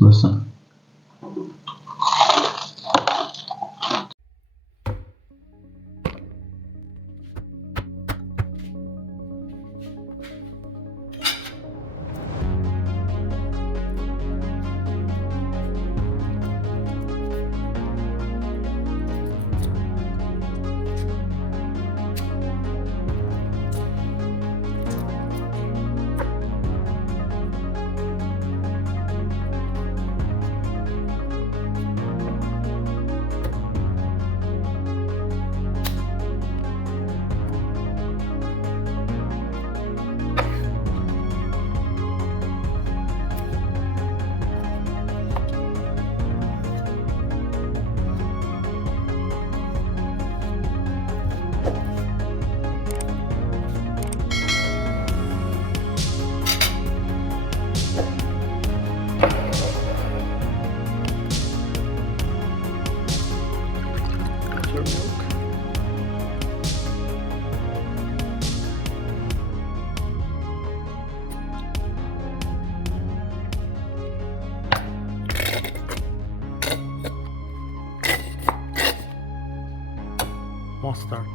Let's listen. Buttermilk. Mustard.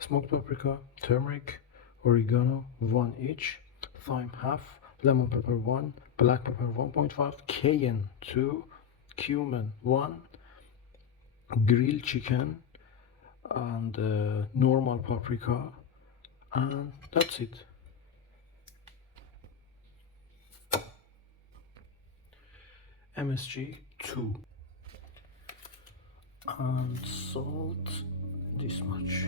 Smoked paprika, turmeric, oregano 1 each, thyme half, lemon pepper 1, black pepper 1.5, cayenne 2, cumin 1, grilled chicken, and normal paprika, and that's it. MSG 2, and salt this much.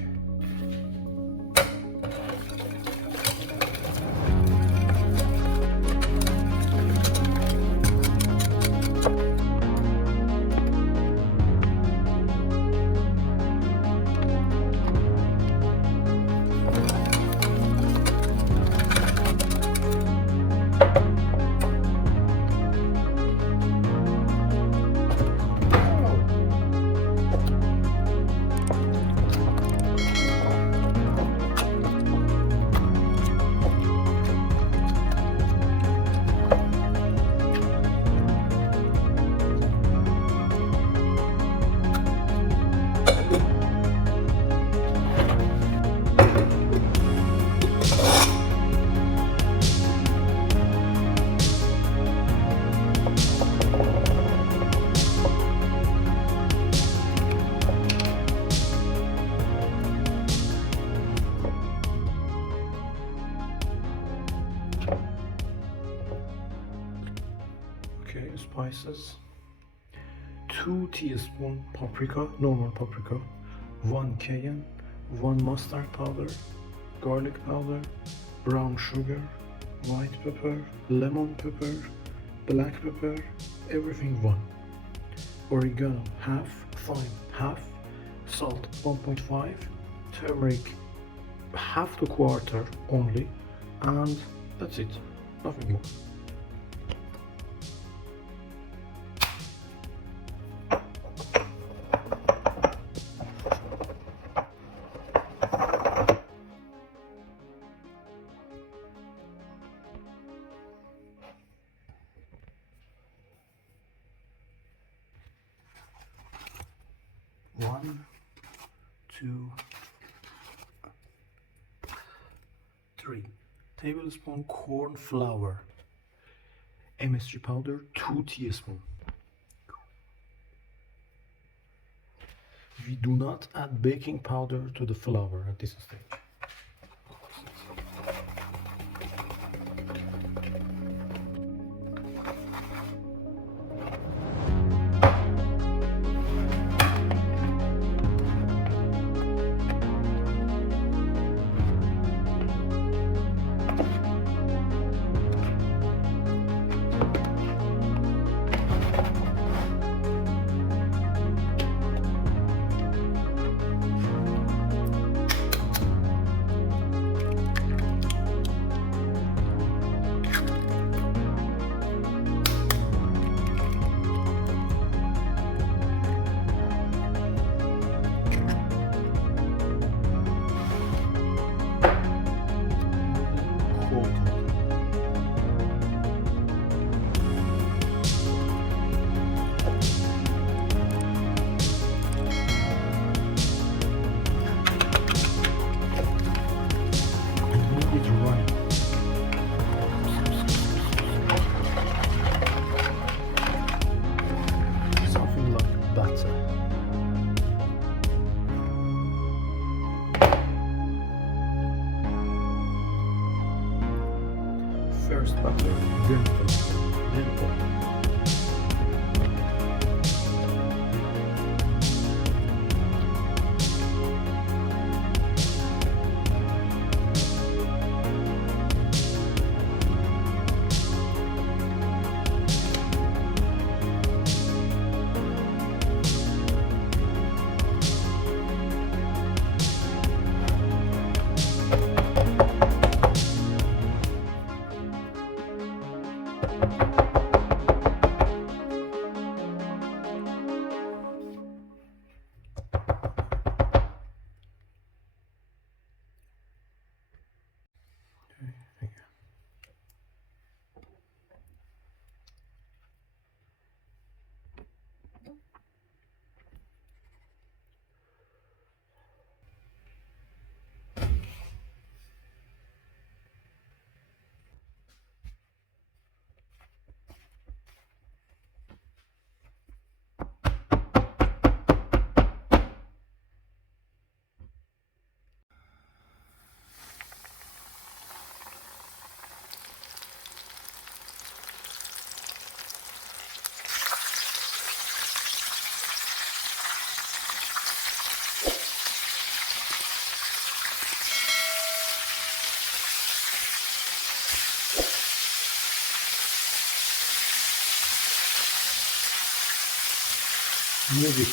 Okay, spices. 2 teaspoon paprika, normal paprika, 1 cayenne, 1 mustard powder, garlic powder, brown sugar, white pepper, lemon pepper, black pepper, everything 1. Oregano half, thyme half, salt 1.5, turmeric half to quarter only, and that's it, nothing more. One, 2, 3 tablespoon corn flour, MSG powder 2 teaspoon. We do not add baking powder to the flour at this stage. First butter, then flour, then oil. Music.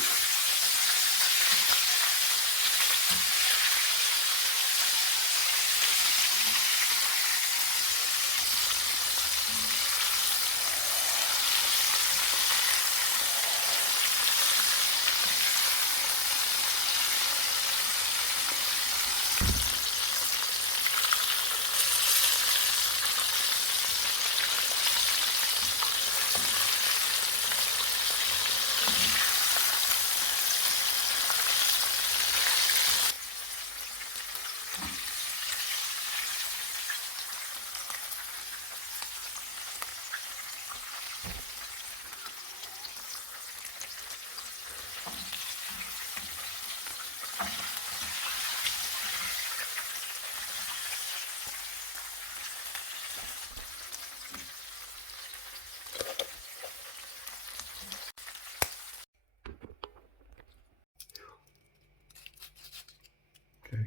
Okay.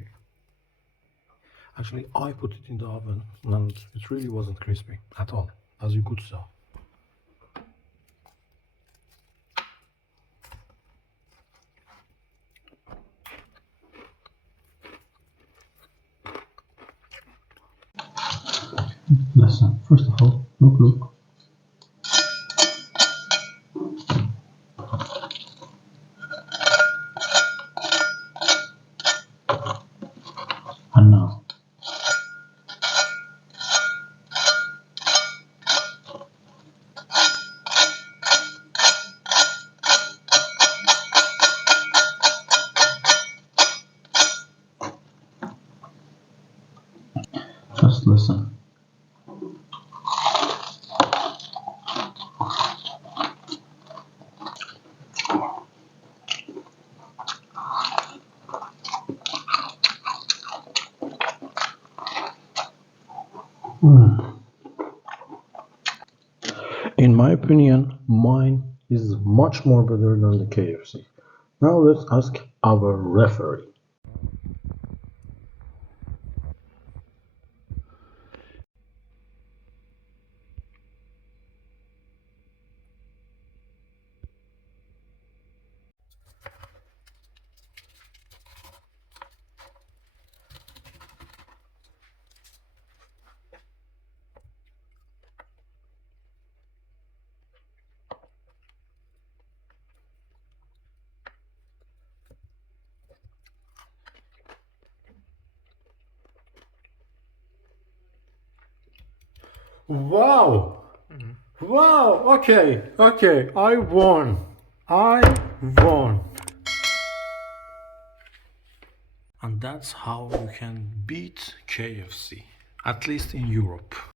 Actually, I put it in the oven and it really wasn't crispy at all, as you could saw. Listen, first of all, look. And now, just listen. In my opinion, mine is much more better than the KFC. Now let's ask our referee. Wow! Wow! Okay, I won. I won. And that's how you can beat KFC, at least in Europe.